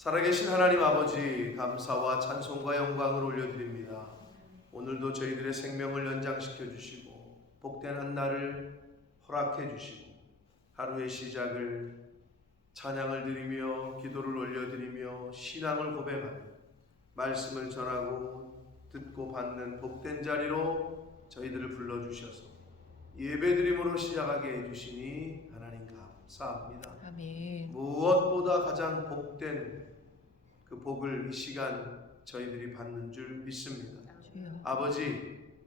살아계신 하나님 아버지, 감사와 찬송과 영광을 올려드립니다. 오늘도 저희들의 생명을 연장시켜 주시고 복된 한 날을 허락해 주시고 하루의 시작을 찬양을 드리며 기도를 올려드리며 신앙을 고백하며 말씀을 전하고 듣고 받는 복된 자리로 저희들을 불러주셔서 예배드림으로 시작하게 해주시니 하나님 감사합니다. 아멘. 무엇보다 가장 복된 그 복을 이 시간 저희들이 받는 줄 믿습니다. 주여. 아버지,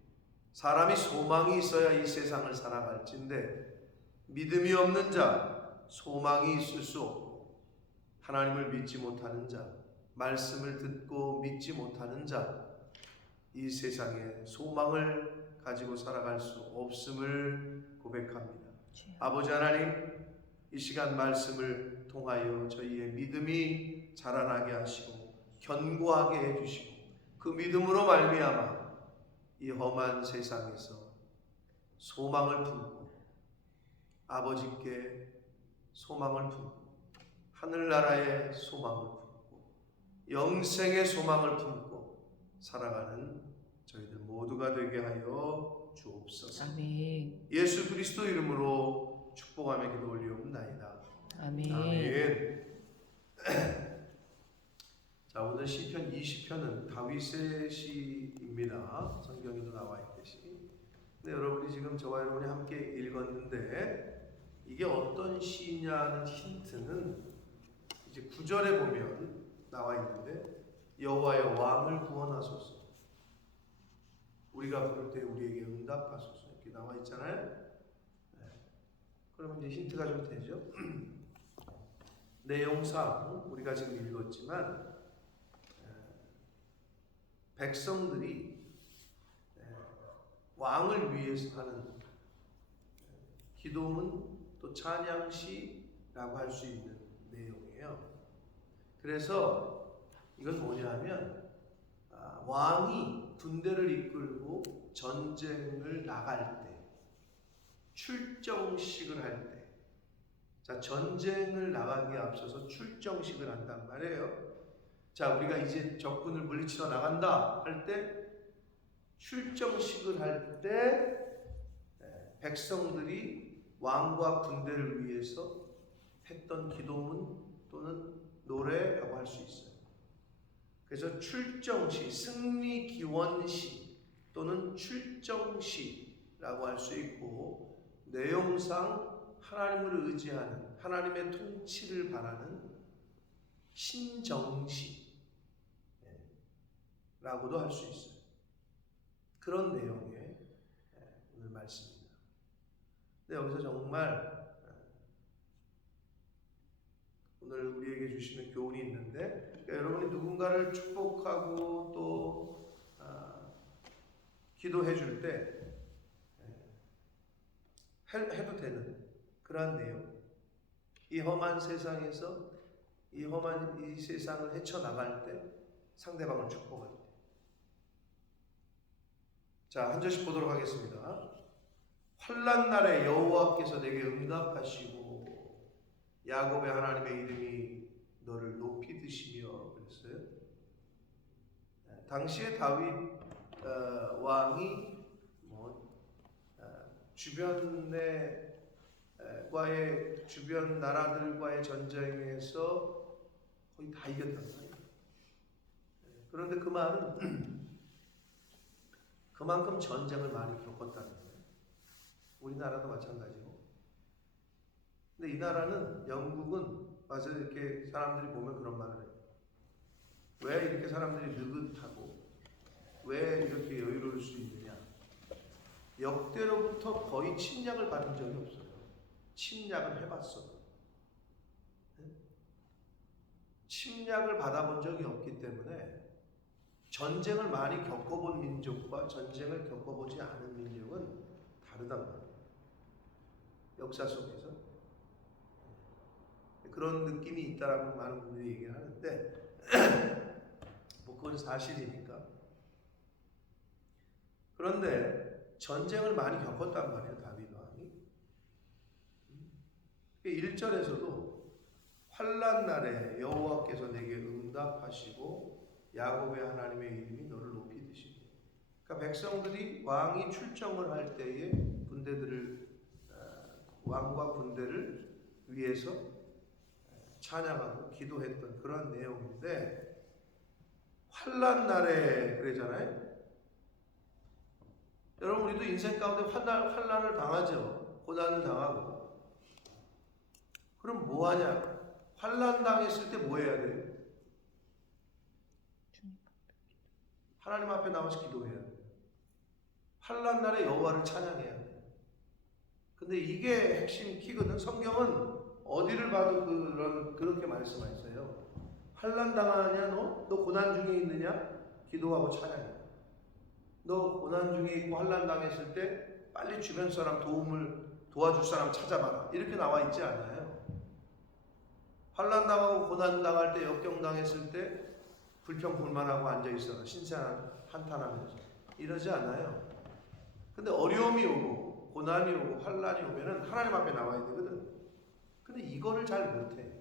사람이 소망이 있어야 이 세상을 살아갈진데 믿음이 없는 자, 소망이 있을 수 없고 하나님을 믿지 못하는 자, 말씀을 듣고 믿지 못하는 자, 이 세상에 소망을 가지고 살아갈 수 없음을 고백합니다. 주여. 아버지 하나님, 이 시간 말씀을 통하여 저희의 믿음이 자라나게 하시고 견고하게 해주시고 그 믿음으로 말미암아 이 험한 세상에서 소망을 품고 아버지께 소망을 품고 하늘나라의 소망을 품고 영생의 소망을 품고 살아가는 저희들 모두가 되게 하여 주옵소서. 아멘. 예수 그리스도 이름으로 축복하며 기도 올리옵나이다. 아멘. 아멘. 자, 오늘 시편 20편은 다윗의 시입니다. 성경에도 나와 있듯이. 근데 여러분이 지금 저와 여러분이 함께 읽었는데 이게 어떤 시냐는 힌트는 이제 9절에 보면 나와 있는데 여호와여 왕을 구원하소서. 우리가 부를 때 우리에게 응답하소서. 이렇게 나와 있잖아요. 그러면 이제 힌트가 좀 되죠. 내용상 우리가 지금 읽었지만 백성들이 왕을 위해서 하는 기도문 또 찬양시라고 할 수 있는 내용이에요. 그래서 이건 뭐냐면 왕이 군대를 이끌고 전쟁을 나갈 때 출정식을 할 때, 자, 전쟁을 나가기에 앞서서 출정식을 한단 말이에요. 자, 우리가 이제 적군을 물리치러 나간다 할 때, 출정식을 할 때, 백성들이 왕과 군대를 위해서 했던 기도문 또는 노래라고 할 수 있어요. 그래서 출정시, 승리기원시 또는 출정시라고 할 수 있고, 내용상 하나님을 의지하는 하나님의 통치를 바라는 신정시라고도 할 수 있어요. 그런 내용의 오늘 말씀입니다. 근데 여기서 정말 오늘 우리에게 주시는 교훈이 있는데, 그러니까 여러분이 누군가를 축복하고 또 기도해 줄 때 해도 되는 그러한 내용. 이 험한 세상에서 이 험한 이 세상을 헤쳐나갈 때 상대방을 축복할 때. 자, 한 절씩 보도록 하겠습니다. 환난 날에 여호와께서 내게 응답하시고 야곱의 하나님의 이름이 너를 높이 드시며 그랬어요. 당시에 다윗 왕이 주변 나라들과의 전쟁에서 거의 다 이겼단 말이에요. 그런데 그 말은 그만큼 전쟁을 많이 겪었다는 거예요. 우리나라도 마찬가지고. 근데 이 나라는, 영국은 와서 이렇게 사람들이 보면 그런 말을 해요. 왜 이렇게 사람들이 느긋하고 왜 이렇게 여유로울 수 있느냐? 역대로부터 거의 침략을 받은 적이 없어요. 침략을 해봤어도. 침략을 받아본 적이 없기 때문에 전쟁을 많이 겪어본 민족과 전쟁을 겪어보지 않은 민족은 다르단 말이에요. 역사 속에서. 그런 느낌이 있다라고 많은 분들이 얘기를 하는데 뭐 그건 사실이니까. 그런데 전쟁을 많이 겪었단 말이에요, 다윗 왕이. 1절에서도 환난 날에 여호와께서 내게 응답하시고 야곱의 하나님의 이름이 너를 높이 드시고. 그러니까 백성들이 왕이 출정을 할 때에 군대들을 왕과 군대를 위해서 찬양하고 기도했던 그런 내용인데, 환난 날에 그러잖아요. 여러분, 우리도 인생 가운데 환난을 당하죠. 고난을 당하고. 그럼 뭐 하냐? 환난 당했을 때 뭐 해야 돼요? 하나님 앞에 나와서 기도해야 돼요. 환난 날에 여호와를 찬양해야 돼요. 근데 이게 핵심 키거든. 성경은 어디를 봐도 그렇게 말씀하셨어요. 환난 당하냐 너? 너 고난 중에 있느냐? 기도하고 찬양해. 너 고난 중에 있고 환난 당했을 때 빨리 주변 사람 도와줄 사람 찾아봐라. 이렇게 나와 있지 않아요. 환난 당하고 고난 당할 때, 역경 당했을 때 불평불만하고 앉아 있어라. 신세 한탄하면서 이러지 않아요. 근데 어려움이 오고 고난이 오고 환난이 오면은 하나님 앞에 나와야 되거든. 근데 이거를 잘 못해.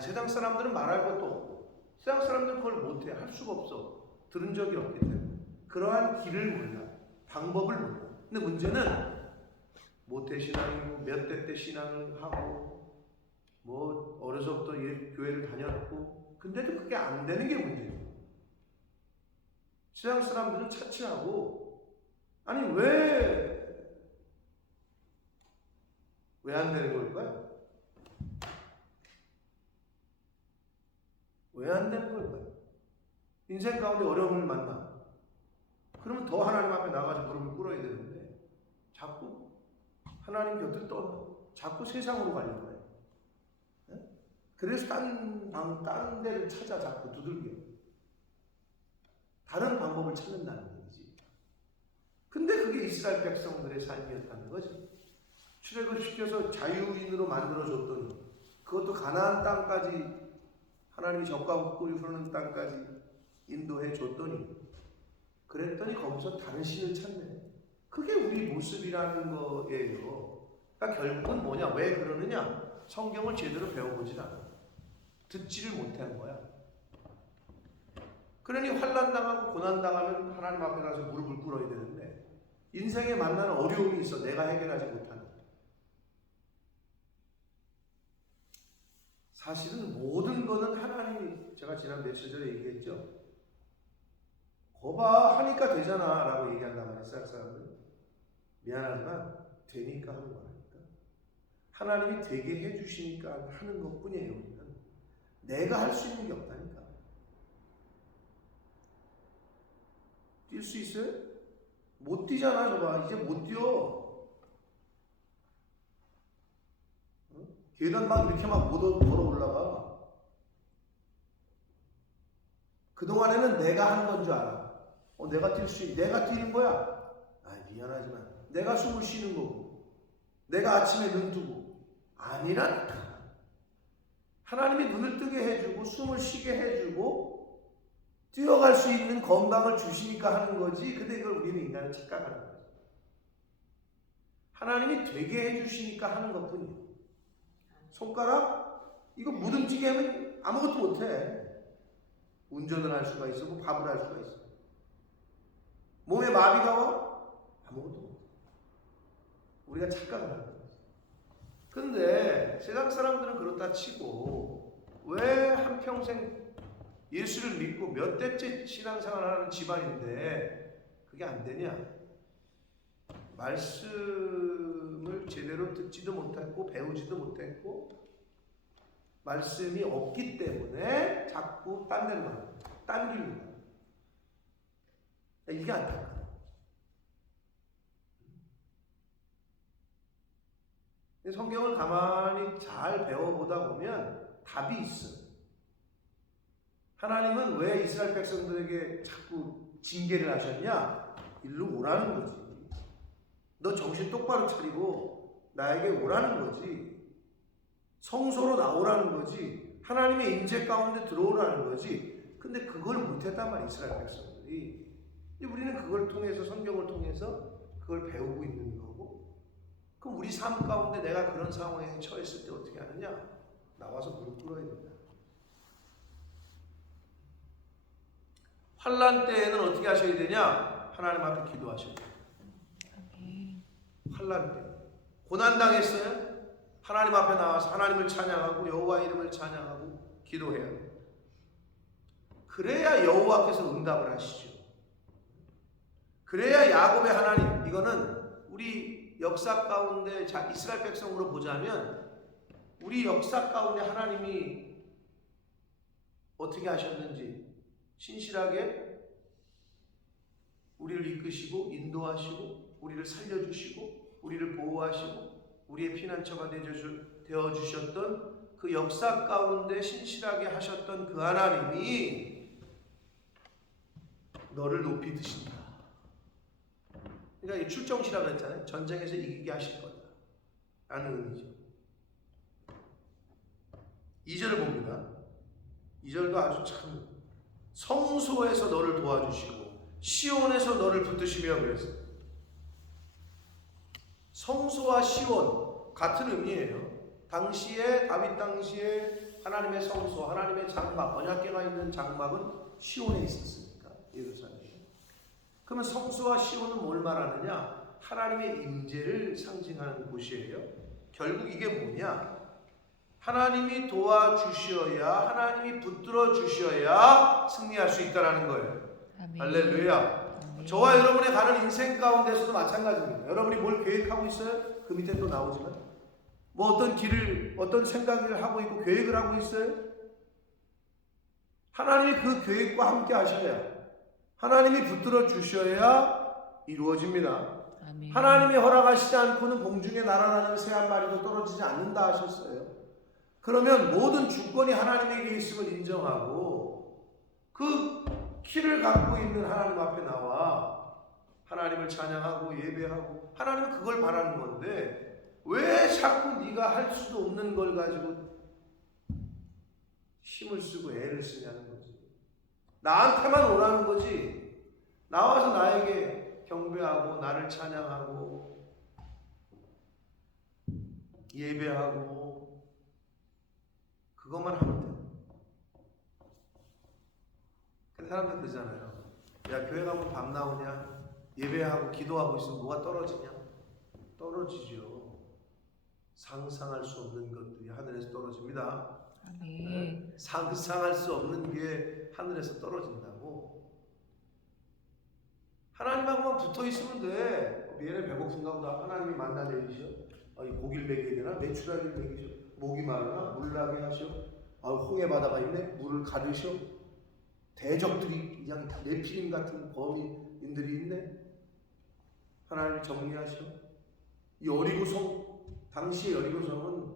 세상 사람들은 말할 것도 없고, 세상 사람들은 그걸 못해. 할 수가 없어. 들은 적이 없기 때문에. 그러한 길을 몰라. 방법을 몰라. 근데 문제는 모태 신앙이고 몇 대 때 신앙을 하고 뭐 어려서부터 교회를 다녔고, 근데도 그게 안 되는 게 문제예요. 세상 사람들은 차치하고, 아니 왜 안 되는 걸까요? 왜 안 되는 걸까요? 인생 가운데 어려움을 만나. 그러면 더 하나님 앞에 나가서 무릎을 꿇어야 되는데 자꾸 하나님 곁을 떠나. 자꾸 세상으로 가려고 해요. 그래서 다른 데를 찾아 자꾸 두들겨. 다른 방법을 찾는다는 얘기지. 근데 그게 이스라엘 백성들의 삶이었다는 거지. 출애굽 시켜서 자유인으로 만들어줬더니, 그것도 가나안 땅까지, 하나님이 젖과 꿀이 흐르는 땅까지 인도해 줬더니, 그랬더니 거기서 다른 신을 찾네. 그게 우리 모습이라는 거예요. 그러니까 결국은 뭐냐? 왜 그러느냐? 성경을 제대로 배워보질 않아. 듣지를 못한 거야. 그러니 환난당하고 고난당하면 하나님 앞에 가서 무릎을 꿇어야 되는데, 인생에 만나는 어려움이 있어. 내가 해결하지 못하는. 사실은 모든 거는 하나님이, 제가 지난 며칠 전에 얘기했죠. 거봐 하니까 되잖아 라고 얘기한단 말이에요. 세상 사람들은. 미안하지만 되니까 하는 거라니까. 하나님이 되게 해주시니까 하는 것 뿐이에요. 우리는 내가 할 수 있는 게 없다니까. 뛸 수 있어요? 못 뛰잖아. 저봐 이제 못 뛰어. 계단 막 이렇게 막 못 걸어 올라가. 그동안에는 내가 하는 건 줄 알아. 내가 내가 뛰는 거야. 미안하지만 내가 숨을 쉬는 거고, 내가 아침에 눈 뜨고. 아니라니까. 하나님이 눈을 뜨게 해주고 숨을 쉬게 해주고 뛰어갈 수 있는 건강을 주시니까 하는 거지. 근데 이걸 우리는 인간은 착각하는 거지. 하나님이 되게 해주시니까 하는 것 뿐이에요. 손가락? 이거 못 움직이게 하면 아무것도 못해. 운전을 할 수가 있어, 뭐 밥을 할 수가 있어. 몸에 마비가 와? 아무것도 못해. 우리가 착각을 하는 거지. 근데 세상 사람들은 그렇다 치고, 왜 한평생 예수를 믿고 몇 대째 신앙생활을 하는 집안인데 그게 안 되냐? 말씀을 제대로 듣지도 못했고 배우지도 못했고 말씀이 없기 때문에 자꾸 딴 데로 가는 거야. 딴 길로 가는 거야. 이게 안타까워. 성경을 가만히 잘 배워보다 보면 답이 있어. 하나님은 왜 이스라엘 백성들에게 자꾸 징계를 하셨냐? 일로 오라는 거지. 너 정신 똑바로 차리고 나에게 오라는 거지. 성소로 나오라는 거지. 하나님의 임재 가운데 들어오라는 거지. 근데 그걸 못했단 말이야, 이스라엘 백성들이. 우리는 그걸 통해서, 성경을 통해서 그걸 배우고 있는 거고. 그럼 우리 삶 가운데 내가 그런 상황에 처했을 때 어떻게 하느냐? 나와서 무릎 꿇어야 된다. 환난 때에는 어떻게 하셔야 되냐? 하나님 앞에 기도하셔야 돼요. 환난 때 고난 당했어요? 하나님 앞에 나와서 하나님을 찬양하고 여호와 이름을 찬양하고 기도해야 돼요. 그래야 여호와께서 응답을 하시죠. 그래야 야곱의 하나님, 이거는 우리 역사 가운데 이스라엘 백성으로 보자면 우리 역사 가운데 하나님이 어떻게 하셨는지 신실하게 우리를 이끄시고 인도하시고 우리를 살려주시고 우리를 보호하시고 우리의 피난처가 되어주셨던 그 역사 가운데 신실하게 하셨던 그 하나님이 너를 높이 드신다. 그러니까 출정시라고 했잖아요. 전쟁에서 이기게 하실 거다 라는 의미죠. 2절을 봅니다. 2절도 아주 참, 성소에서 너를 도와주시고 시온에서 너를 붙드시며 그랬어요. 성소와 시온 같은 의미예요. 당시에 다윗 당시에 하나님의 성소, 하나님의 장막, 언약궤가 있는 장막은 시온에 있었으니까 예루살렘에. 그러면 성소와 시온은 뭘 말하느냐? 하나님의 임재를 상징하는 곳이에요. 결국 이게 뭐냐? 하나님이 도와주셔야, 하나님이 붙들어 주셔야 승리할 수 있다는 거예요. 아멘. 할렐루야. 아멘. 저와 여러분의 가는 인생 가운데서도 마찬가지입니다. 여러분이 뭘 계획하고 있어요? 그 밑에 또 나오지만 뭐 어떤 길을, 어떤 생각을 하고 있고 계획을 하고 있어요? 하나님이 그 계획과 함께 하셔야, 하나님이 붙들어 주셔야 이루어집니다. 아멘. 하나님이 허락하시지 않고는 공중에 날아다니는 새 한 마리도 떨어지지 않는다 하셨어요. 그러면 모든 주권이 하나님에게 있음을 인정하고 그 키를 갖고 있는 하나님 앞에 나와 하나님을 찬양하고 예배하고, 하나님은 그걸 바라는 건데 왜 자꾸 네가 할 수도 없는 걸 가지고 힘을 쓰고 애를 쓰냐는 거지. 나한테만 오라는 거지. 나와서 나에게 경배하고 나를 찬양하고 예배하고 그것만 하면 돼. 근데 사람들 그러잖아요. 야, 교회 가면 밤 나오냐? 예배하고 기도하고 있으면 뭐가 떨어지냐? 떨어지죠. 상상할 수 없는 것들이 하늘에서 떨어집니다. 네? 상상할 수 없는 게 하늘에서 떨어진다고. 하나님하고만 붙어 있으면 돼. 얘네 배고픈가 보다. 하나님이 만나 내리셔. 고기를 먹여야 되나? 메추라기를 먹이셔. 목이 마르나? 물 나게 하셔. 홍해 바다가 있네? 물을 가르셔. 대적들이 그냥 네피림 같은 범인들이 있네? 하나님이 정리하셔. 여리고성, 당시의 여리고성은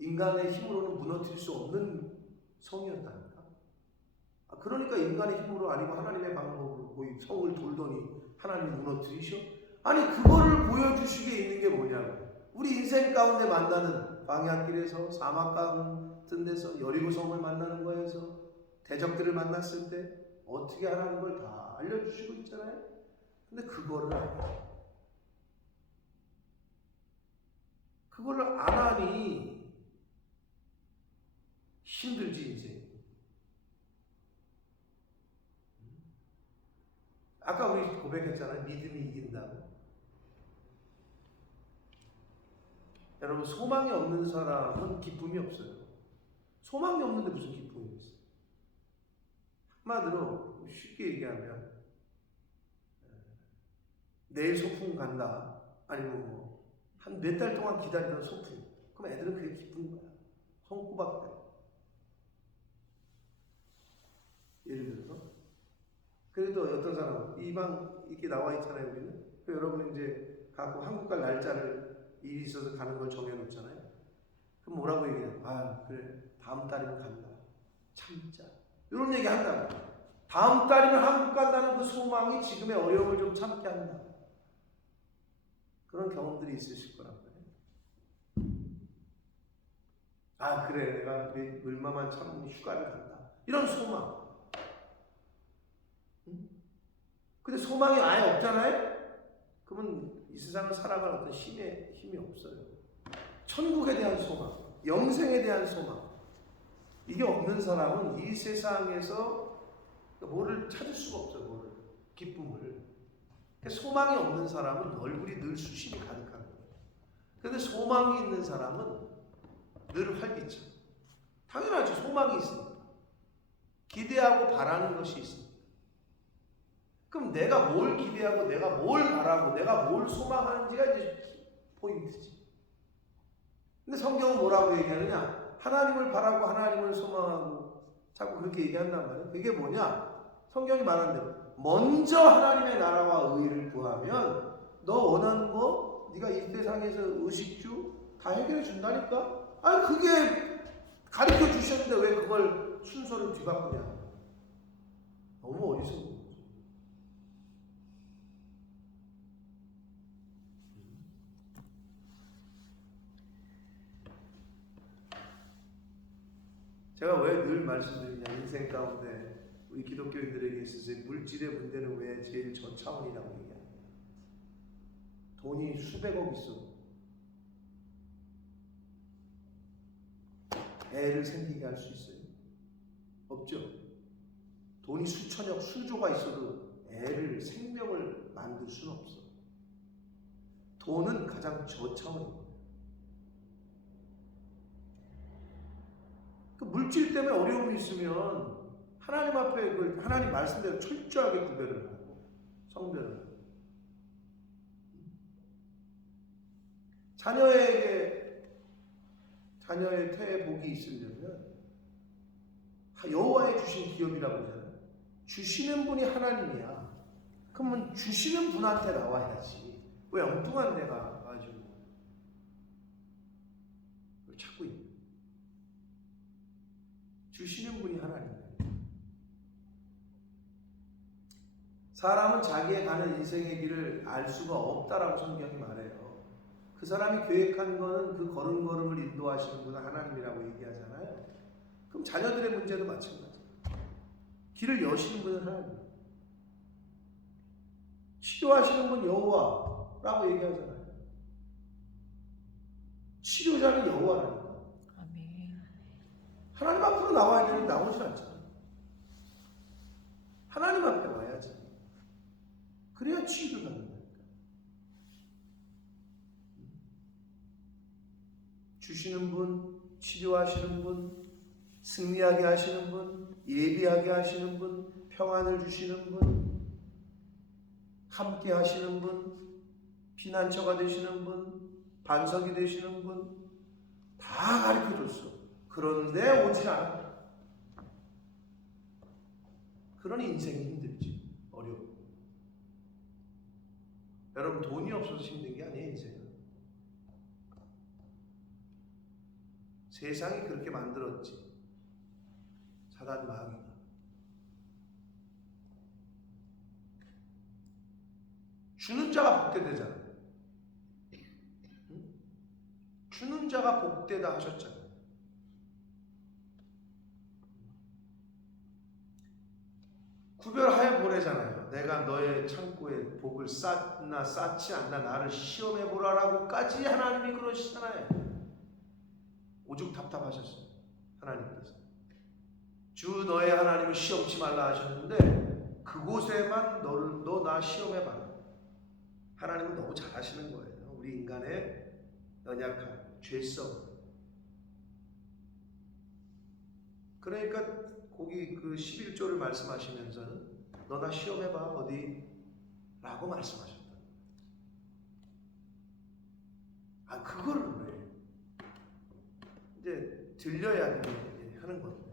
인간의 힘으로는 무너뜨릴 수 없는 성이었다니까. 그러니까 인간의 힘으로 아니고 하나님의 방법으로 거의 성을 돌더니 하나님이 무너뜨리셔? 아니, 그거를 보여주시게 있는 게 뭐냐고. 우리 인생 가운데 만나는 광야길에서, 사막 같은 데서, 여리고성을 만나는 거에서, 대적들을 만났을 때 어떻게 하라는 걸 다 알려주시고 있잖아요. 근데 그거를 안 해. 그거를 안 하니 힘들지 이제. 아까 우리 고백했잖아요. 믿음이 이긴다고. 여러분, 소망이 없는 사람은 기쁨이 없어요. 소망이 없는데 무슨 기쁨이 있어요? 한마디로 쉽게 얘기하면 내일 소풍 간다, 아니면 뭐 한 몇 달 동안 기다리던 소풍, 그럼 애들은 그게 기쁜 거야. 손꼽았대. 예를 들어서. 그래도 어떤 사람은 이방 이렇게 나와 있잖아요. 우리는. 여러분 이제 갖고 한국 갈 날짜를 일이 있어서 가는 걸 정해놓잖아요. 그럼 뭐라고 얘기해요? 그래, 다음 달이면 간다. 참자. 이런 얘기 한다. 다음 달이면 한국 간다는 그 소망이 지금의 어려움을 좀 참게 한다. 그런 경험들이 있으실 거란 말이에요. 그래, 내가 얼마만 참으면 휴가를 간다. 이런 소망. 근데 소망이 아예 없잖아요? 그러면 이 세상을 살아갈 어떤 힘이 없어요. 천국에 대한 소망, 영생에 대한 소망, 이게 없는 사람은 이 세상에서 뭐를 찾을 수가 없어요. 뭐를. 기쁨을. 소망이 없는 사람은 얼굴이 늘 수심이 가득한 거예요. 그런데 소망이 있는 사람은 늘 활기차. 당연하지. 소망이 있으니까. 기대하고 바라는 것이 있습니다. 그럼 내가 뭘 기대하고 내가 뭘 바라고 내가 뭘 소망하는지가 이제 포인트지. 근데 성경은 뭐라고 얘기하느냐? 하나님을 바라고 하나님을 소망하고 자꾸 그렇게 얘기한단 말이에요. 그게 뭐냐? 성경이 말한 대로 먼저 하나님의 나라와 의를 구하면 너 원하는 거 네가 이 세상에서 의식주 다 해결해 준다니까? 아니 그게 가르쳐 주셨는데 왜 그걸 순서를 뒤바꾸냐? 너무 어리석은 거죠. 제가 왜 늘 말씀드리냐, 인생 가운데 우리 기독교인들에게 있어서 물질의 문제는 왜 제일 저차원이라고 얘기합니다. 돈이 수백억 있어도 애를 생기게 할 수 있어요? 없죠. 돈이 수천억, 수조가 있어도 애를, 생명을 만들 수는 없어. 돈은 가장 저차원입니다. 그 물질 때문에 어려움이 있으면 하나님 앞에 하나님 말씀대로 철저하게 구별을 하고 성별을 하고 자녀의 태에 복이 있으려면 여호와의 주신 기업이라고 하잖아요. 주시는 분이 하나님이야. 그러면 주시는 분한테 나와야지. 왜 엉뚱한 데가 가지고 찾고 있는? 주시는 분이 하나님이에요. 사람은 자기의 가는 인생의 길을 알 수가 없다라고 성경이 말해요. 그 사람이 계획한 거는 그 걸음걸음을 인도하시는 분은 하나님이라고 얘기하잖아요. 그럼 자녀들의 문제도 마찬가지예요. 길을 여시는 분은 하나님. 치료하시는 분 여호와라고 얘기하잖아요. 치료자는 여호와라니까. 아멘. 하나님 앞으로 나와야 되는데 나오질 않잖아요. 하나님 앞에 와야지. 그래야 치유를 받는 거니까. 주시는 분, 치료하시는 분, 승리하게 하시는 분, 예비하게 하시는 분, 평안을 주시는 분, 함께 하시는 분, 피난처가 되시는 분, 반석이 되시는 분, 다 가르쳐 줬어. 그런데 오질 않아. 그러니 인생이 힘들지. 어려워. 여러분 돈이 없어서 힘든 게 아니에요. 인생은. 세상이 그렇게 만들었지. 사단 마귀가. 주는 자가 복되되잖아요. 응? 주는 자가 복되다 하셨잖아요. 구별하여 보내잖아요. 내가 너의 창고에 복을 쌓나 쌓지 않나 나를 시험해 보라라고까지 하나님이 그러시잖아요. 오죽 답답하셨어요. 하나님께서. 주 너의 하나님을 시험치 말라 하셨는데 그곳에만 너 나 시험해 봐라. 하나님은 너무 잘하시는 거예요. 우리 인간의 연약한 죄성. 그러니까 거기 그 11조를 말씀하시면서는 너 나 시험해 봐 어디? 라고 말씀하셨다. 아 그거를 왜? 이제 들려야 하는 건데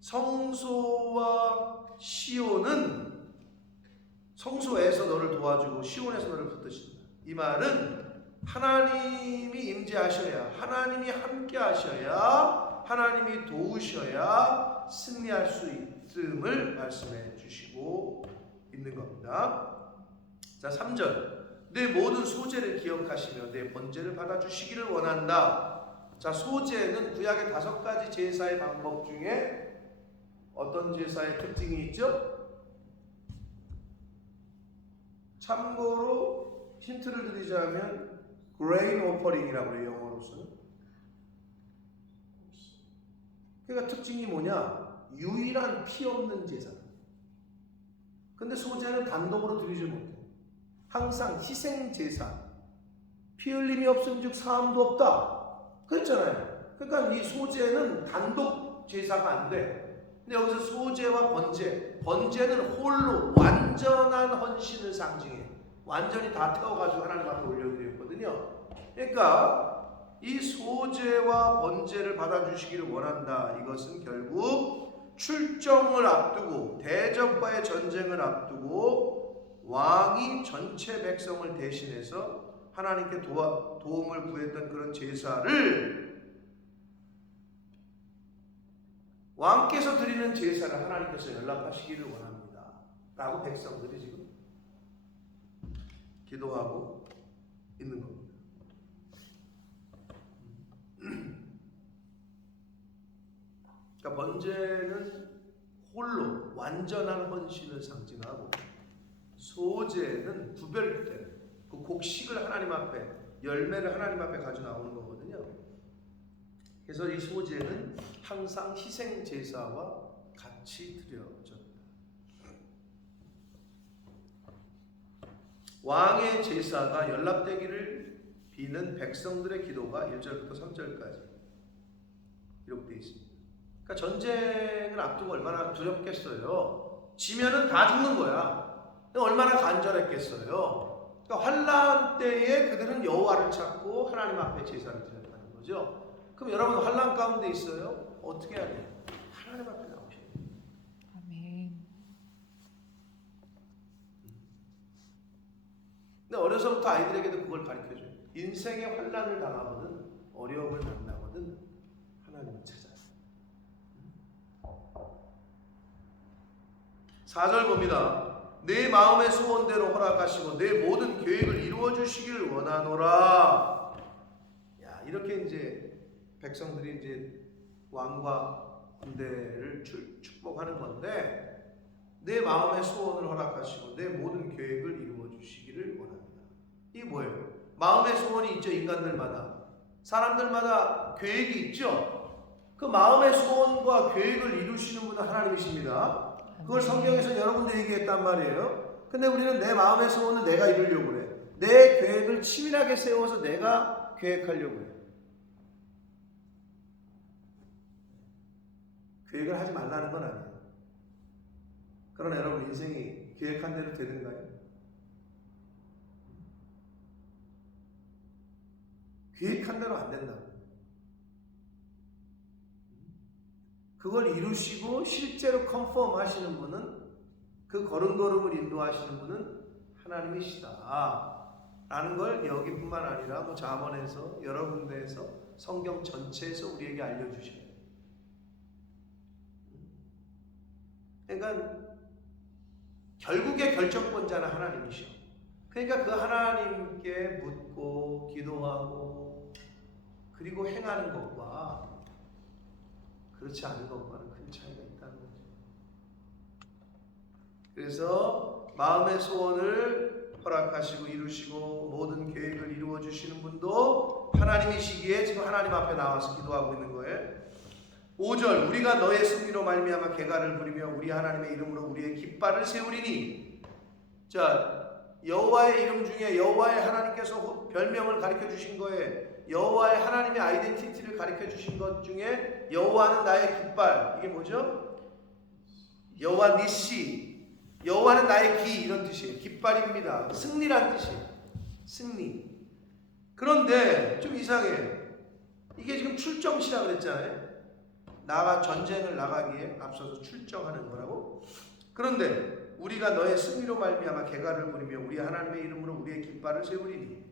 성소와 시온은 성소에서 너를 도와주고 시온에서 너를 붙드신다. 이 말은 하나님이 임재하셔야, 하나님이 함께 하셔야, 하나님이 도우셔야 승리할 수 있음을 말씀해 주시고 있는 겁니다. 자, 3절. 내 모든 소재를 기억하시며 내 번제를 받아주시기를 원한다. 자, 소제는 구약의 5가지 제사의 방법 중에 어떤 제사의 특징이 있죠? 참고로 힌트를 드리자면 grain offering이라고 해요. 영어로서는. 그러니까 특징이 뭐냐? 유일한 피 없는 제사. 근데 소제는 단독으로 드리지 못해. 항상 희생 제사. 피 흘림이 없음즉 사함도 없다. 그랬잖아요. 그러니까 이 소제는 단독 제사가 안 돼. 근데 여기서 소제와 번제는 홀로 완전한 헌신을 상징해. 완전히 다 태워가지고 하나님 앞에 올려드렸거든요. 그러니까 이 소제와 번제를 받아주시기를 원한다. 이것은 결국 출정을 앞두고 대적과의 전쟁을 앞두고 왕이 전체 백성을 대신해서 하나님께 도움을 구했던 그런 제사를 왕께서 드리는 제사를 하나님께서 연락하시기를 원합니다. 라고 백성들이 지금 기도하고 있는 겁니다. 그러니까 번제는 홀로 완전한 헌신을 상징하고 소제는 구별된 그 곡식을 하나님 앞에, 열매를 하나님 앞에 가져 나오는 거거든요. 그래서 이 소제는 항상 희생 제사와 같이 드려졌다. 왕의 제사가 연락되기를 비는 백성들의 기도가 1절부터 3절까지 기록되어 있습니다. 그러니까 전쟁을 앞두고 얼마나 두렵겠어요. 지면은 다 죽는 거야. 얼마나 간절했겠어요. 그러니까 환난 때에 그들은 여호와를 찾고 하나님 앞에 제사를 드렸다는 거죠. 그럼 여러분 환난 가운데 있어요? 어떻게 해야 돼요? 하나님 앞에 나오셔야 돼요. 아멘. 근데 어려서부터 아이들에게도 그걸 가르쳐줘요. 인생의 환난을 당하거든, 어려움을 만나거든 하나님을 찾아요. 4절 봅니다. 내 마음의 소원대로 허락하시고 내 모든 계획을 이루어 주시기를 원하노라. 야, 이렇게 이제 백성들이 이제 왕과 군대를 축복하는 건데, 내 마음의 소원을 허락하시고 내 모든 계획을 이루어 주시기를 원합니다. 이게 뭐예요? 마음의 소원이 있죠. 인간들마다, 사람들마다 계획이 있죠. 그 마음의 소원과 계획을 이루시는 분은 하나님이십니다. 그걸 성경에서 여러분들 얘기했단 말이에요. 근데 우리는 내 마음의 소원은 내가 이루려고 그래. 내 계획을 치밀하게 세워서 내가 계획하려고 해. 계획을 하지 말라는 건 아니에요. 그러나 여러분 인생이 계획한 대로 되는가요? 계획한 대로 안 된다고. 그걸 이루시고 실제로 컨펌 하시는 분은, 그 걸음걸음을 인도하시는 분은 하나님이시다 라는 걸 여기뿐만 아니라 뭐 잠언에서 여러 군데에서 성경 전체에서 우리에게 알려주셔요. 그러니까 결국의 결정권자는 하나님이셔. 그러니까 그 하나님께 묻고 기도하고 그리고 행하는 것과 그렇지 않은 것과는 큰 차이가 있다는 거죠. 그래서 마음의 소원을 허락하시고 이루시고 모든 계획을 이루어 주시는 분도 하나님이시기에 지금 하나님 앞에 나와서 기도하고 있는 거예요. 5절, 우리가 너의 승리로 말미암아 계가를 부리며 우리 하나님의 이름으로 우리의 깃발을 세우리니. 자, 여호와의 이름 중에 여호와의 하나님께서 별명을 가르쳐 주신 거에, 여호와의 하나님의 아이덴티티를 가르쳐 주신 것 중에 여호와는 나의 깃발, 이게 뭐죠? 여호와 니시, 여호와는 나의 기, 이런 뜻이에요. 깃발입니다. 승리란 뜻이에요. 승리. 그런데 좀 이상해. 이게 지금 출정시라 그랬잖아요. 전쟁을 나가기에 앞서서 출정하는 거라고. 그런데 우리가 너의 승리로 말미암아 계가를 부리며 우리 하나님의 이름으로 우리의 깃발을 세우리니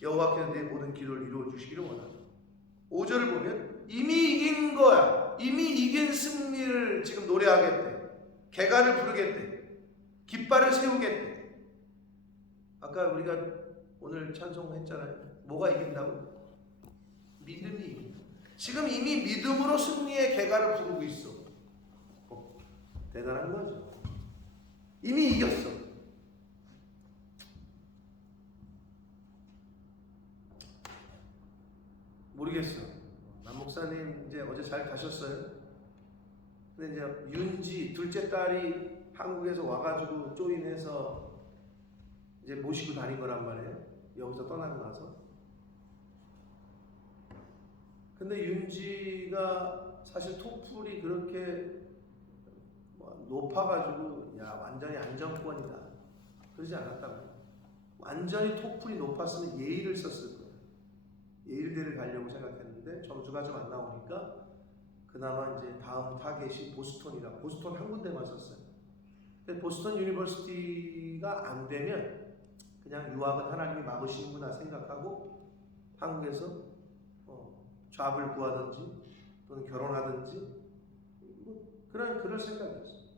여호와께서 내 모든 기도를 이루어 주시기를 원한다. 5절을 보면 이미 이긴 거야. 이미 이긴 승리를 지금 노래하겠대. 계가를 부르겠대. 깃발을 세우겠대. 아까 우리가 오늘 찬송했잖아요. 뭐가 이긴다고? 믿음이 이긴다. 지금 이미 믿음으로 승리의 계가를 부르고 있어. 대단한 거죠. 이미 이겼어. 모르겠어. 남 목사님 이제 어제 잘 가셨어요? 근데 이제 윤지 둘째 딸이 한국에서 와가지고 조인해서 이제 모시고 다닌 거란 말이에요. 여기서 떠나고 나서. 근데 윤지가 사실 토플이 그렇게 높아가지고 야 완전히 안정권이다 그러지 않았다고. 완전히 토플이 높았으면 예일을 썼을 거예요. 예일대를 가려고 생각했는데 점수가 좀 안 나오니까 그나마 이제 다음 타겟이 보스턴이라 보스턴 한 군데만 썼어요. 근데 보스턴 유니버시티가 안 되면 그냥 유학은 하나님이 막으시는구나 생각하고 한국에서 잡을 구하든지 또는 결혼하든지 그럴 생각이었어요.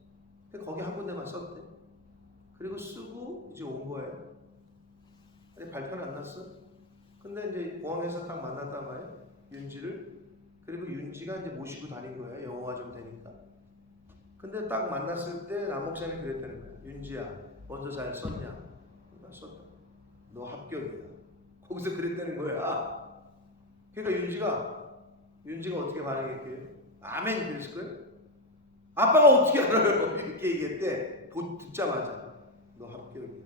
근데 거기 한 군데만 썼대. 그리고 쓰고 이제 온 거예요. 근데 발표는 안 났어. 근데 이제 공항에서 딱 만났단 말이에요. 윤지를. 그리고 윤지가 이제 모시고 다닌 거예요. 영어가 좀 되니까. 근데 딱 만났을 때 남목사님이 그랬다는 거예요. 윤지야, 먼저 잘 썼냐? 나 썼다. 너 합격이야. 거기서 그랬다는 거야. 그러니까 윤지가 어떻게 반응했게요? 아멘 그랬을 거예요? 아빠가 어떻게 알아요? 이렇게 얘기했대. 듣자마자 너 합격이야.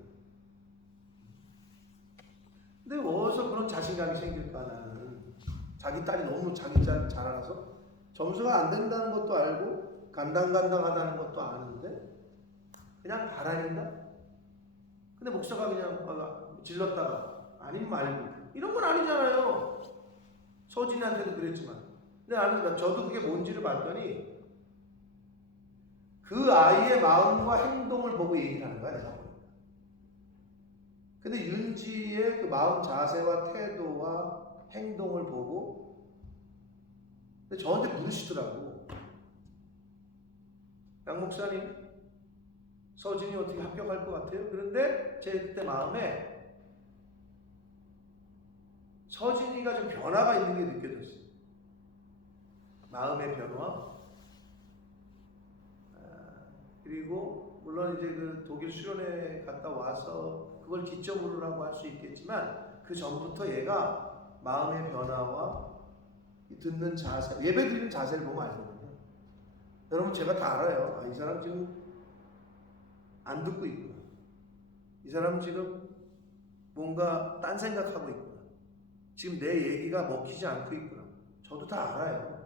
근데 어디서 그런 자신감이 생길까는 자기 딸이 너무 자기 잘 알아서 점수가 안 된다는 것도 알고 간당간당하다는 것도 아는데 그냥 바라는가? 근데 목사가 그냥 질렀다가 아님 말고 이런 건 아니잖아요. 서진이한테도 그랬지만. 근데 저도 그게 뭔지를 봤더니 그 아이의 마음과 행동을 보고 얘기를 하는 거야, 내가 보니까. 근데 윤지의 그 마음 자세와 태도와 행동을 보고 근데 저한테 물으시더라고. 양 목사님, 서진이 어떻게 합격할 것 같아요? 그런데 제 그때 마음에 서진이가 좀 변화가 있는 게 느껴졌어요. 마음의 변화. 그리고 물론 이제 그 독일 수련회 갔다 와서 그걸 기점으로라고 할 수 있겠지만 그 전부터 얘가 마음의 변화와 듣는 자세, 예배 드리는 자세를 보면 알거든요. 여러분 제가 다 알아요. 이 사람 지금 안 듣고 있구나. 이 사람 지금 뭔가 딴 생각하고 있구나. 지금 내 얘기가 먹히지 않고 있구나. 저도 다 알아요.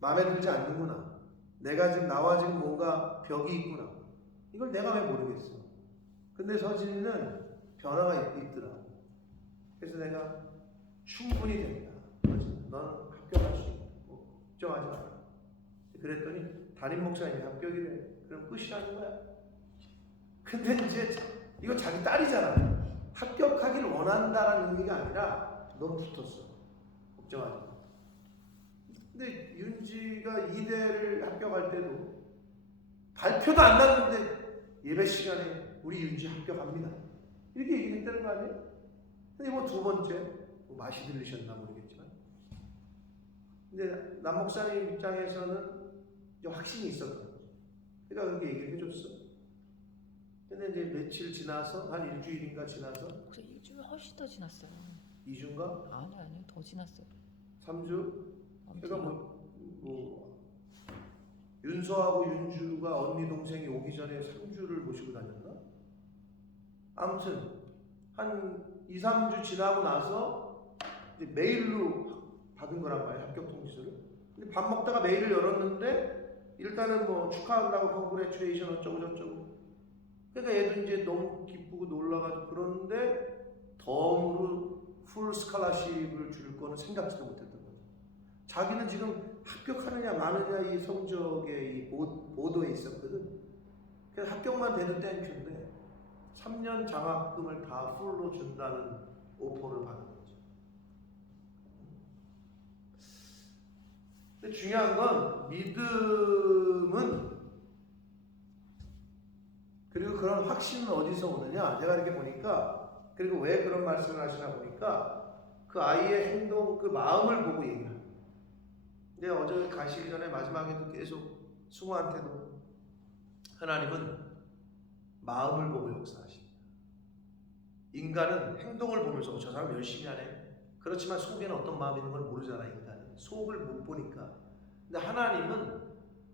마음에 들지 않는구나. 내가 지금 나와 지금 뭔가 벽이 있구나. 이걸 내가 왜 모르겠어. 근데 서진이는 변화가 있더라. 그래서 내가 충분히 된다. 너는 합격할 수 있다. 걱정하지 마라. 그랬더니 담임 목사님이 합격이래. 그럼 끝이라는 거야. 근데 이제 이거 자기 딸이잖아. 합격하길 원한다라는 의미가 아니라 넌 붙었어. 걱정하지 마. 근데 윤지가 이대를 합격할 때도 발표도 안 났는데 예배 시간에 우리 윤지 합격합니다. 이렇게 얘기했다는 거 아니에요? 근데 뭐 두 번째 맛이 들리셨나 모르겠지만 근데 남 목사님 입장에서는 확신이 있었던 거죠. 그러니까 그렇게 얘기를 해줬어. 근데 이제 며칠 지나서 한 일주일인가 지나서 그래, 일주일 훨씬 더 지났어요. 2주인가? 아니요 더 지났어요. 3주? 그러니까 윤서하고 윤주가 언니 동생이 오기 전에 3주를 모시고 다녔나? 아무튼 한 2, 3주 지나고 나서 이제 메일로 받은 거란 말이에요. 합격 통지서를. 근데 밥 먹다가 메일을 열었는데 일단은 뭐 축하한다고 컨그레츄레이션 어쩌고 저쩌고. 그러니까 얘도 이제 너무 기쁘고 놀라가지고 그러는데 덤으로 풀 스칼라십을 줄 거는 생각지도 못했던 거죠. 자기는 지금 합격하느냐 마느냐 이 성적의 이 보도에 있었거든. 그래서 합격만 되는 땡큐인데 3년 장학금을 다 풀로 준다는 오퍼를 받은 거죠. 근데 중요한 건 믿음은 그리고 그런 확신은 어디서 오느냐? 제가 이렇게 보니까 그리고 왜 그런 말씀을 하시나 보니까 그 아이의 행동, 그 마음을 보고 얘기합니다. 근데 어제 가시기 전에 마지막에도 계속 승우한테도 하나님은 마음을 보고 역사하십니다. 인간은 행동을 보면서 저 사람 열심히 하네. 그렇지만 속에는 어떤 마음이 있는 걸 모르잖아. 인간은 속을 못 보니까. 근데 하나님은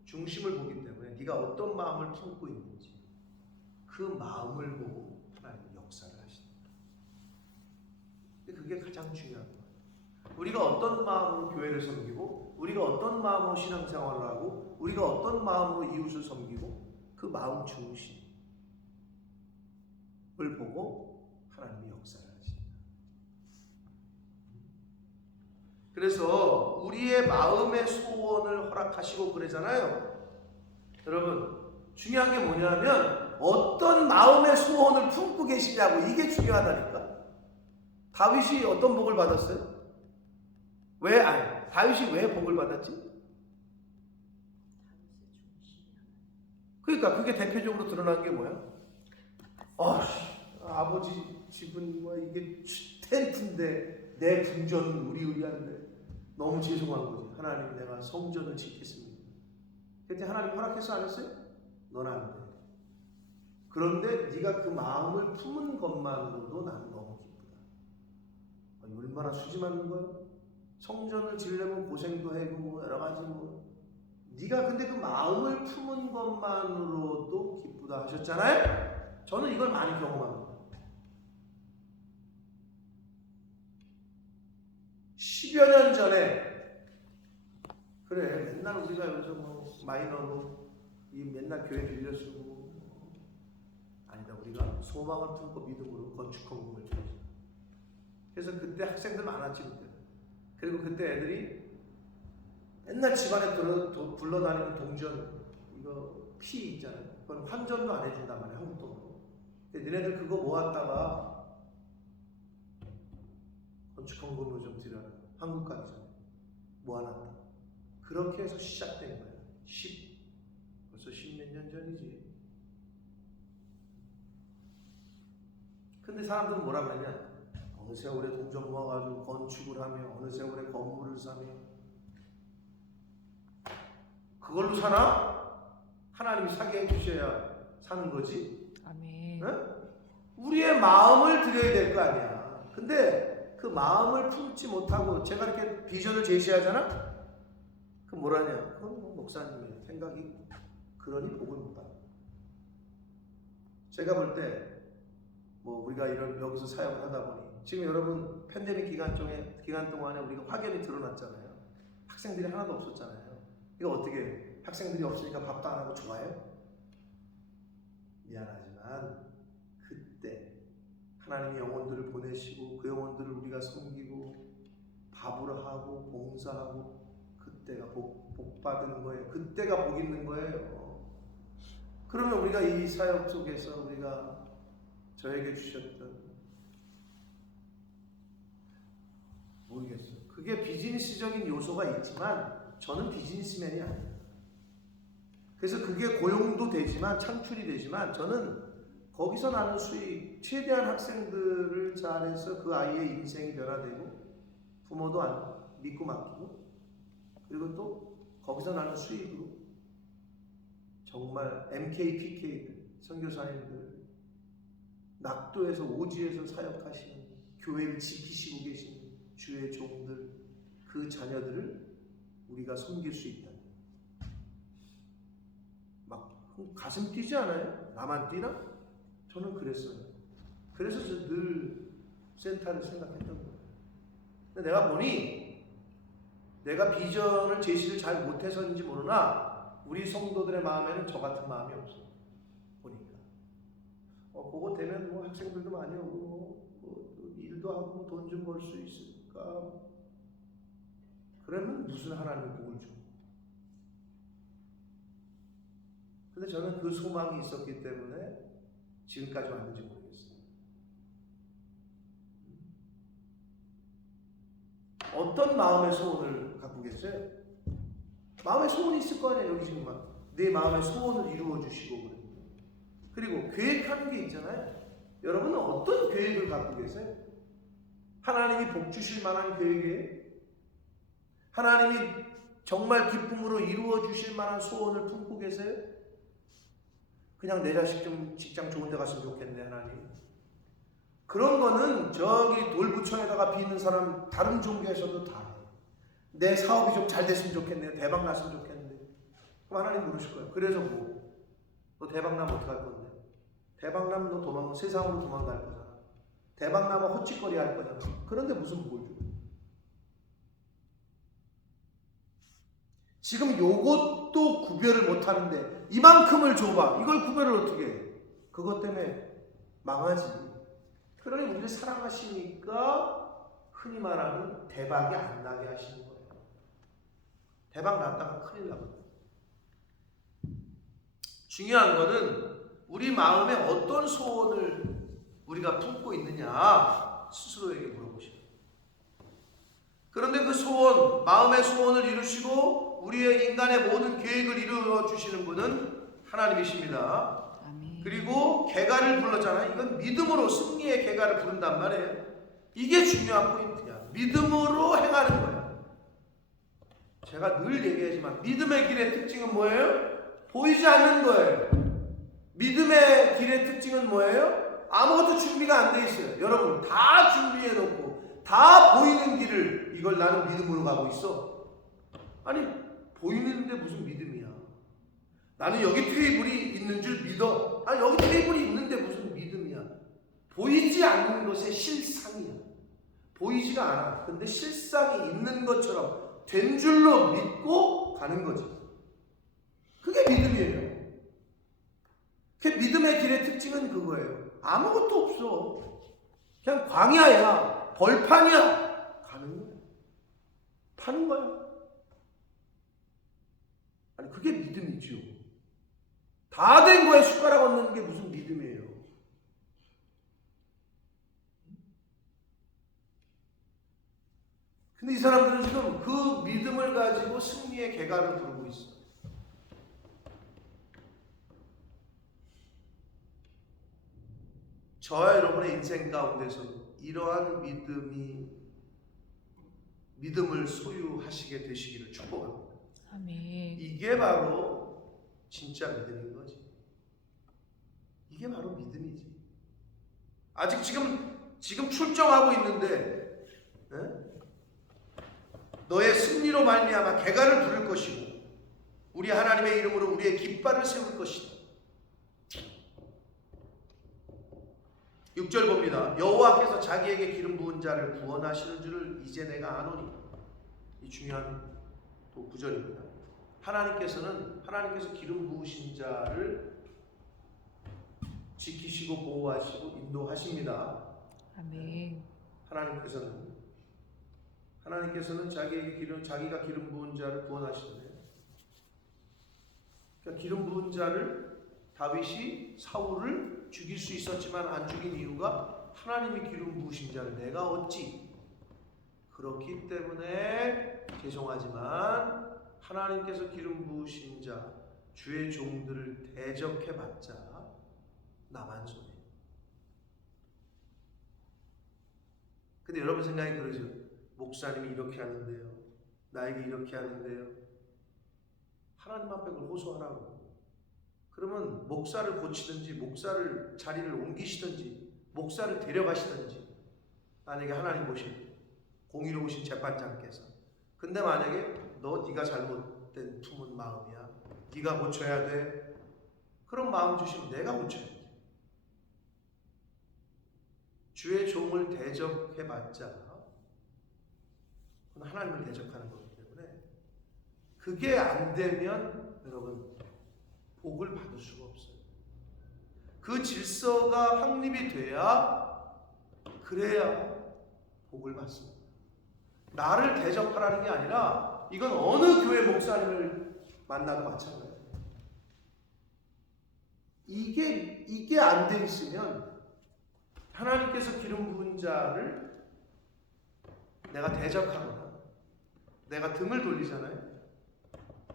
중심을 보기 때문에 네가 어떤 마음을 품고 있는지 그 마음을 보고 하나님은 역사를 하신다. 근데 그게 가장 중요한 거예요. 우리가 어떤 마음으로 교회를 섬기고 우리가 어떤 마음으로 신앙생활을 하고 우리가 어떤 마음으로 이웃을 섬기고 그 마음 중심을 보고 하나님이 역사를 하십니다. 그래서 우리의 마음의 소원을 허락하시고 그러잖아요. 여러분 중요한 게 뭐냐면 어떤 마음의 소원을 품고 계시냐고, 이게 중요하다니까. 다윗이 어떤 복을 받았어요? 다윗이 왜 복을 받았지? 그러니까 그게 대표적으로 드러난 게 뭐야? 아버지 집은 뭐 이게 텐트인데 내 궁전은 우리한데 너무 죄송한 거지. 하나님, 내가 성전을 짓겠습니다. 그때 하나님 허락해서 안 했어요? 넌 안 돼. 그런데 네가 그 마음을 품은 것만으로도 나는 너무 기쁘다. 얼마나 수지 맞는 거야? 성전을 지으려면 고생도 하고 뭐 여러 가지 뭐. 네가 근데 그 마음을 품은 것만으로도 기쁘다 하셨잖아요. 저는 이걸 많이 경험합니다. 10여 년 전에 그래 맨날 우리가 여기서 뭐 마이너로 이 맨날 교회 빌려쓰고 아니다, 우리가 소망을 품고 믿음으로 건축헌금을 드렸어요. 그래서 그때 학생들 많았지 그때. 그리고 그때 애들이 맨날 집안에 굴러다니는 동전 이거 피 있잖아요. 그건 환전도 안 해준단 말이야, 한국 돈으로. 근데 너네들 그거 모았다가 건축헌금으로 좀 드려라. 한국 가기 전에 모아놨다. 그렇게 해서 시작된 거야. 벌써 10몇 년 전이지. 근데 사람들은 뭐라 그러냐? 어느 세월에 동전 모아가지고 건축을 하며 어느 세월에 건물을 사며 그걸로 사나? 하나님이 사게 해주셔야 사는 거지. 아멘. 응? 우리의 마음을 드려야 될 거 아니야. 근데 그 마음을 품지 못하고 제가 이렇게 비전을 제시하잖아? 그 뭐라냐? 그건 뭐 목사님의 생각이고 그러니 복을 못 받아. 제가 볼 때 뭐 우리가 이런 여기서 사역을 하다 보니 지금 여러분 팬데믹 기간 동안에 우리가 확연히 드러났잖아요. 학생들이 하나도 없었잖아요. 이거 어떻게 학생들이 없으니까 밥도 안 하고 좋아요? 미안하지만 그때 하나님이 영혼들을 보내시고 그 영혼들을 우리가 섬기고 밥을 하고 봉사하고 그때가 복 받은 거예요. 그때가 복 있는 거예요. 그러면 우리가 이 사역 속에서 우리가 저에게 주셨던 모르겠어요. 그게 비즈니스적인 요소가 있지만 저는 비즈니스맨이 아니에요. 그래서 그게 고용도 되지만 창출이 되지만 저는 거기서 나는 수익, 최대한 학생들을 잘해서 그 아이의 인생이 변화되고 부모도 안 믿고 맡기고 그리고 또 거기서 나는 수익으로 정말 MK, PK들, 선교사님들 낙도에서 오지에서 사역하시는 교회를 지키시고 계시는 주의 종들 그 자녀들을 우리가 섬길 수 있다. 막 가슴 뛰지 않아요? 나만 뛰나? 저는 그랬어요. 그래서 저 늘 센터를 생각했던 거예요. 근데 내가 보니 내가 비전을 제시를 잘 못해서인지 모르나 우리 성도들의 마음에는 저 같은 마음이 없어. 보니까 그거 되면 뭐 학생들도 많이 오고 뭐 일도 하고 돈 좀 벌 수 있을까? 그러면 무슨 하나님의 복을 줘? 근데 저는 그 소망이 있었기 때문에 지금까지 왔는지 모르겠어요. 어떤 마음의 소원을 갖고 계세요? 마음의 소원이 있을 거 아니에요. 여기 지금 막 내 마음의 소원을 이루어 주시고 그래요. 그리고 계획하는 게 있잖아요. 여러분은 어떤 계획을 갖고 계세요? 하나님이 복 주실 만한 계획이에요? 하나님이 정말 기쁨으로 이루어 주실 만한 소원을 품고 계세요? 그냥 내 자식 좀 직장 좋은 데 갔으면 좋겠네 하나님. 그런 거는 저기 돌부처에다가 비는 사람 다른 종교에서도 다 해요. 내 사업이 좀 잘 됐으면 좋겠네요. 대박 났으면 좋겠는데. 그럼 하나님 물으실 거예요. 그래서 뭐? 너 대박 나면 어떡할 건데? 대박 나면 너 세상으로 도망갈 거잖아. 대박 나면 헛짓거리 할 거잖아. 그런데 무슨 복을 줘? 지금 요것도 구별을 못 하는데 이만큼을 줘봐. 이걸 구별을 어떻게 해? 그것 때문에 망하지. 그러니 우리를 사랑하시니까 흔히 말하는 대박이 안 나게 하시는 거예요. 대박 났다가 큰일 나거든요. 중요한 거는 우리 마음에 어떤 소원을 우리가 품고 있느냐 스스로에게 물어보시오. 그런데 그 소원, 마음의 소원을 이루시고 우리의 인간의 모든 계획을 이루어 주시는 분은 하나님이십니다. 아멘. 그리고 개가를 불렀잖아요. 이건 믿음으로 승리의 개가를 부른단 말이에요. 이게 중요한 포인트야. 믿음으로 행하는 거야. 제가 늘 얘기하지만 믿음의 길의 특징은 뭐예요? 보이지 않는 거예요. 믿음의 길의 특징은 뭐예요? 아무것도 준비가 안 돼 있어요. 여러분 다 준비해 놓고 다 보이는 길을 이걸 나는 믿음으로 가고 있어. 아니 보이는데 무슨 믿음이야? 나는 여기 테이블이 있는 줄 믿어. 아니 여기 테이블이 있는데 무슨 믿음이야? 보이지 않는 것의 실상이야. 보이지가 않아. 근데 실상이 있는 것처럼 된 줄로 믿고 가는 거지. 그게 믿음이에요. 그 믿음의 길의 특징은 그거예요. 아무것도 없어. 그냥 광야야. 벌판이야. 가는 거야. 파는 거야. 아니 그게 믿음이지요. 다 된 거에 숟가락 얹는 게 무슨 믿음이에요. 근데 이 사람들은 지금 그 믿음을 가지고 승리의 개가를 부르고 있어. 저와 여러분의 인생 가운데서 이러한 믿음을 소유하시게 되시기를 축복합니다. 아멘. 이게 바로 진짜 믿음인 거지. 이게 바로 믿음이지. 아직 지금 출정하고 있는데 너의 승리로 말미암아 개가를 부를 것이고 우리 하나님의 이름으로 우리의 깃발을 세울 것이다. 6절 봅니다. 여호와께서 자기에게 기름 부은 자를 구원하시는 줄을 이제 내가 아노니. 이 중요한 또 구절입니다. 하나님께서 기름 부으신 자를 지키시고 보호하시고 인도하십니다. 아멘. 하나님께서는 자기가 기름 부은 자를 구원하시는데요. 그러니까 기름 부은 자를 다윗이 사울을 죽일 수 있었지만 안 죽인 이유가 하나님이 기름 부으신 자를 내가 어찌. 그렇기 때문에 죄송하지만 하나님께서 기름 부으신 자 주의 종들을 대적해봤자 나만 손해. 근데 여러분 생각이 그러죠. 목사님이 이렇게 하는데요. 나에게 이렇게 하는데요. 하나님 앞에 그걸 호소하라고. 그러면 목사를 고치든지 목사를 자리를 옮기시든지 목사를 데려가시든지 만약에 하나님 보실 공의로우신 재판장께서 근데 만약에 네가 잘못된 품은 마음이야. 네가 고쳐야 돼. 그런 마음 주시면 내가 고쳐야 돼. 주의 종을 대적해봤자 그건 하나님을 대적하는 거기 때문에 그게 안 되면 여러분 복을 받을 수가 없어요. 그 질서가 확립이 그래야 복을 받습니다. 나를 대적하라는 게 아니라 이건 어느 교회 목사님을 만나도 마찬가지예요. 이게 안 돼 있으면 하나님께서 기름 부은 자를 내가 대적하거나 내가 등을 돌리잖아요.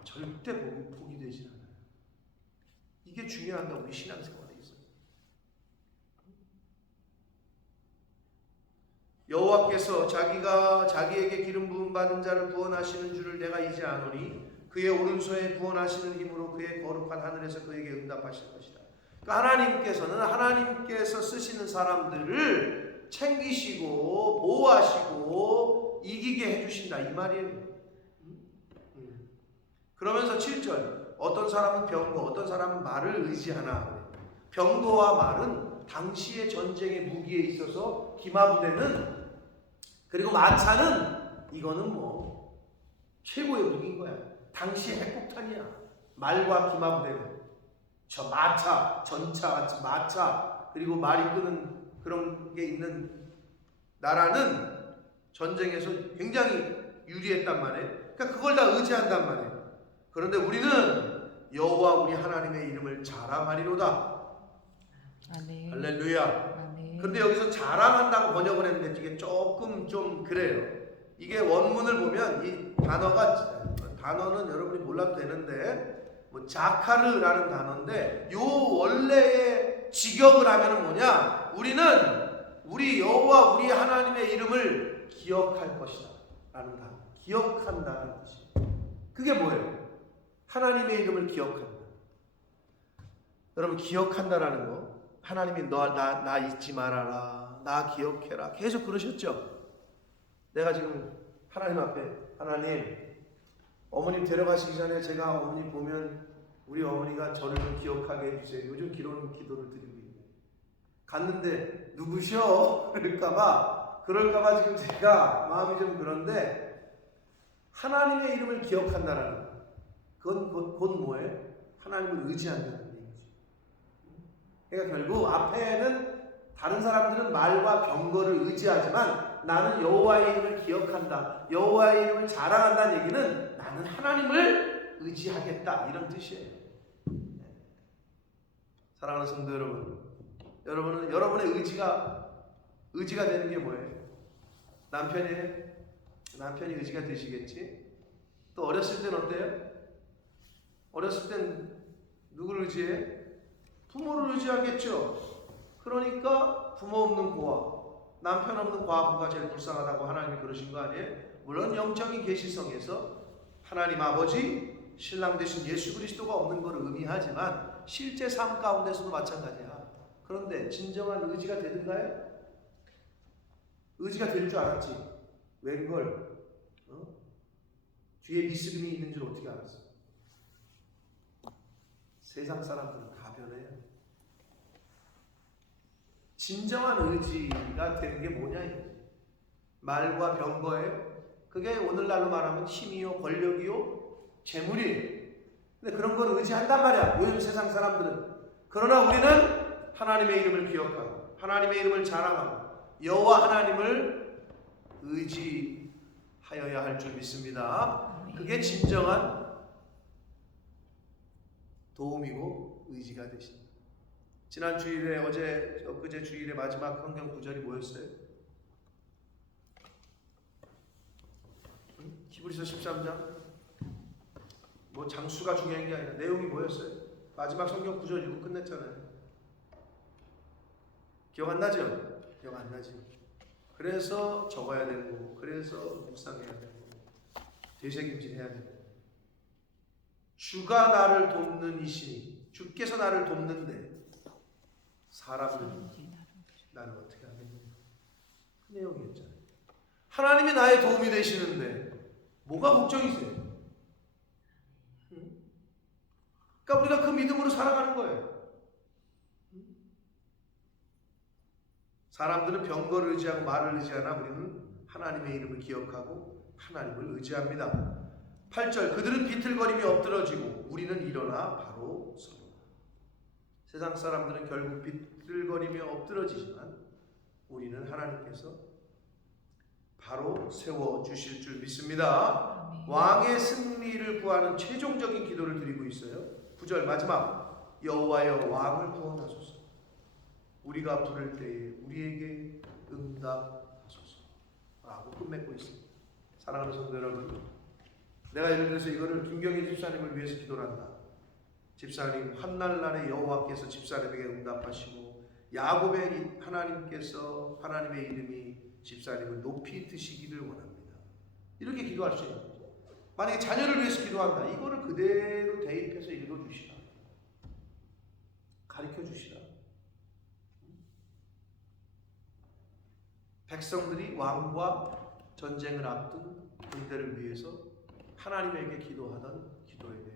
절대 복이 되지 않아요. 이게 중요한가 우리 신앙생활에 있어요. 여호와께서 자기에게 기름 부음 받은 자를 구원하시는 줄을 내가 이제 아노니 그의 오른손에 구원하시는 힘으로 그의 거룩한 하늘에서 그에게 응답하실 것이다. 그러니까 하나님께서 쓰시는 사람들을 챙기시고 보호하시고 이기게 해주신다 이 말이에요. 그러면서 7절 어떤 사람은 병거 어떤 사람은 말을 의지하나. 병거와 말은 당시의 전쟁의 무기에 있어서 기마부대는 그리고 마차는 이거는 뭐 최고의 무기인 거야. 당시의 핵폭탄이야. 말과 기마부대는 저 마차 전차 마차 그리고 말이 끄는 그런 게 있는 나라는 전쟁에서 굉장히 유리했단 말이에요. 그러니까 그걸 다 의지한단 말이에요. 그런데 우리는 여호와 우리 하나님의 이름을 자랑하리로다. 아멘. 할렐루야. 아멘. 근데 여기서 자랑한다고 번역을 했는데 이게 조금 좀 그래요. 이게 원문을 보면 이 단어는 여러분이 몰라도 되는데 뭐 자카르라는 단어인데 요 원래의 직역을 하면은 뭐냐? 우리는 우리 여호와 우리 하나님의 이름을 기억할 것이다 라는 단어. 기억한다는 뜻이. 그게 뭐예요? 하나님의 이름을 기억한다. 여러분 기억한다라는 거 하나님이 나 잊지 말아라. 나 기억해라. 계속 그러셨죠? 내가 지금 하나님 앞에 하나님 어머님 데려가시기 전에 제가 어머니 보면 우리 어머니가 저를 좀 기억하게 해주세요. 요즘 기도를 드리고 있네요. 갔는데 누구셔? 그럴까봐 지금 제가 마음이 좀 그런데 하나님의 이름을 기억한다라는 거. 그건 곧 뭐예요? 하나님을 의지한다는 얘기죠. 그러니까 결국 앞에는 다른 사람들은 말과 병거를 의지하지만 나는 여호와의 이름을 기억한다. 여호와의 이름을 자랑한다는 얘기는 나는 하나님을 의지하겠다 이런 뜻이에요. 사랑하는 성도 여러분, 여러분은 여러분의 의지가 되는 게 뭐예요? 남편이 의지가 되시겠지? 또 어렸을 땐 어때요? 어렸을 땐 누구를 의지해? 부모를 의지하겠죠. 그러니까 부모 없는 고아, 남편 없는 과부가 제일 불쌍하다고 하나님이 그러신 거 아니에요? 물론 영적인 계시성에서 하나님 아버지, 신랑 되신 예수 그리스도가 없는 걸 의미하지만 실제 삶 가운데서도 마찬가지야. 그런데 진정한 의지가 되는가요? 의지가 될 줄 알았지. 웬걸? 뒤에 미스림이 있는 줄 어떻게 알았어? 세상 사람들은 다 변해요. 진정한 의지가 되는 게 뭐냐 이거지. 말과 병거예요. 그게 오늘날로 말하면 힘이요, 권력이요, 재물이에요. 근데 그런 걸 의지한단 말이야. 요즘 세상 사람들은. 그러나 우리는 하나님의 이름을 기억하고 하나님의 이름을 자랑하고 여호와 하나님을 의지하여야 할 줄 믿습니다. 그게 진정한 도움이고 의지가 되십니다. 지난 주일에 엊그제 주일에 마지막 성경 구절이 뭐였어요? 히브리서 13장. 뭐 장수가 중요한 게 아니라 내용이 뭐였어요? 마지막 성경 구절 읽고 끝냈잖아요. 기억 안 나죠? 기억 안 나죠? 그래서 적어야 되고, 그래서 묵상해야 되고, 되새김질해야 되고. 주가 나를 돕는 이시니, 주께서 나를 돕는데 사람은 나를 어떻게 하겠느냐. 그 내용이었잖아요. 하나님이 나의 도움이 되시는데 뭐가 걱정이세요? 그러니까 우리가 그 믿음으로 살아가는 거예요. 사람들은 병거를 의지하고 말을 의지하나 우리는 하나님의 이름을 기억하고 하나님을 의지합니다. 8절 그들은 비틀거림이 엎드러지고 우리는 일어나 바로 서로다. 세상 사람들은 결국 비틀거리며 엎드러지지만 우리는 하나님께서 바로 세워주실 줄 믿습니다. 아멘. 왕의 승리를 구하는 최종적인 기도를 드리고 있어요. 9절 마지막 여호와여 왕을 구원하소서. 우리가 부를 때에 우리에게 응답하소서 라고 끝맺고 있습니다. 사랑하는 성도 여러분, 내가 예를 들어서 이거를 김경희 집사님을 위해서 기도를 한다. 집사님 환난날에 여호와께서 집사님에게 응답하시고 야곱의 하나님께서 하나님의 이름이 집사님을 높이 드시기를 원합니다. 이렇게 기도할 수 있는 거죠. 만약에 자녀를 위해서 기도한다. 이거를 그대로 대입해서 읽어주시라. 가르쳐주시라. 백성들이 왕과 전쟁을 앞둔 군대를 위해서 하나님에게 기도하던 기도에 대해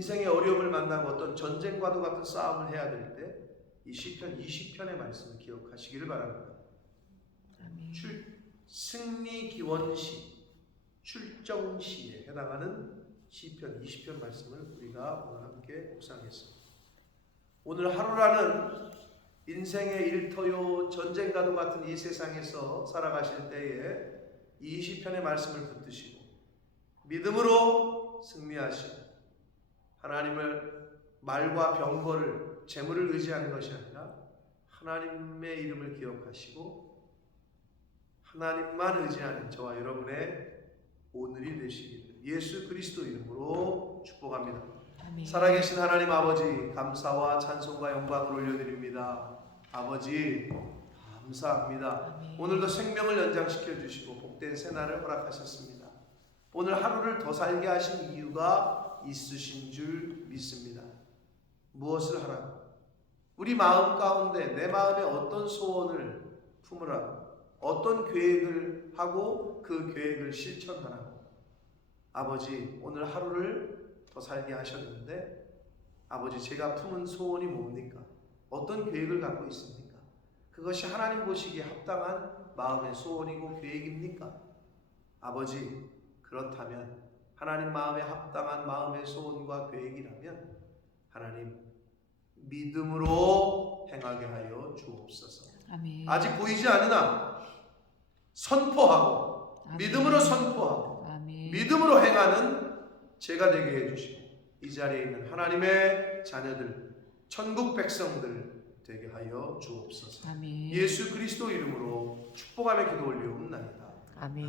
인생의 어려움을 만나고 어떤 전쟁과도 같은 싸움을 해야 될 때 이 시편 20편의 말씀을 기억하시기를 바랍니다. 아멘. 승리 기원시, 출정시에 해당하는 시편 20편 말씀을 우리가 오늘 함께 묵상했습니다. 오늘 하루라는 인생의 일터요 전쟁과도 같은 이 세상에서 살아가실 때에 이 시편의 말씀을 붙드시고 믿음으로 승리하시고 하나님을 말과 병거를 재물을 의지하는 것이 아니라 하나님의 이름을 기억하시고 하나님만 의지하는 저와 여러분의 오늘이 되시기를 예수 그리스도 이름으로 축복합니다. 아멘. 살아계신 하나님 아버지 감사와 찬송과 영광을 올려드립니다. 아버지 감사합니다. 아멘. 오늘도 생명을 연장시켜 주시고 복된 새날을 허락하셨습니다. 오늘 하루를 더 살게 하신 이유가 있으신 줄 믿습니다. 무엇을 하라고? 우리 마음 가운데 내 마음에 어떤 소원을 품으라고? 어떤 계획을 하고 그 계획을 실천하라고? 아버지 오늘 하루를 더 살게 하셨는데 아버지 제가 품은 소원이 뭡니까? 어떤 계획을 갖고 있습니까? 그것이 하나님 보시기에 합당한 마음의 소원이고 계획입니까? 아버지 그렇다면 하나님 마음에 합당한 마음의 소원과 계획이라면 하나님 믿음으로 행하게 하여 주옵소서. 아멘. 아직 보이지 않으나 선포하고 아멘. 믿음으로 선포하고 아멘. 믿음으로 행하는 제가 되게 해주시고 이 자리에 있는 하나님의 자녀들 천국 백성들 되게 하여 주옵소서. 아멘. 예수 그리스도 이름으로 축복하며 기도 올리옵나이다. 아멘.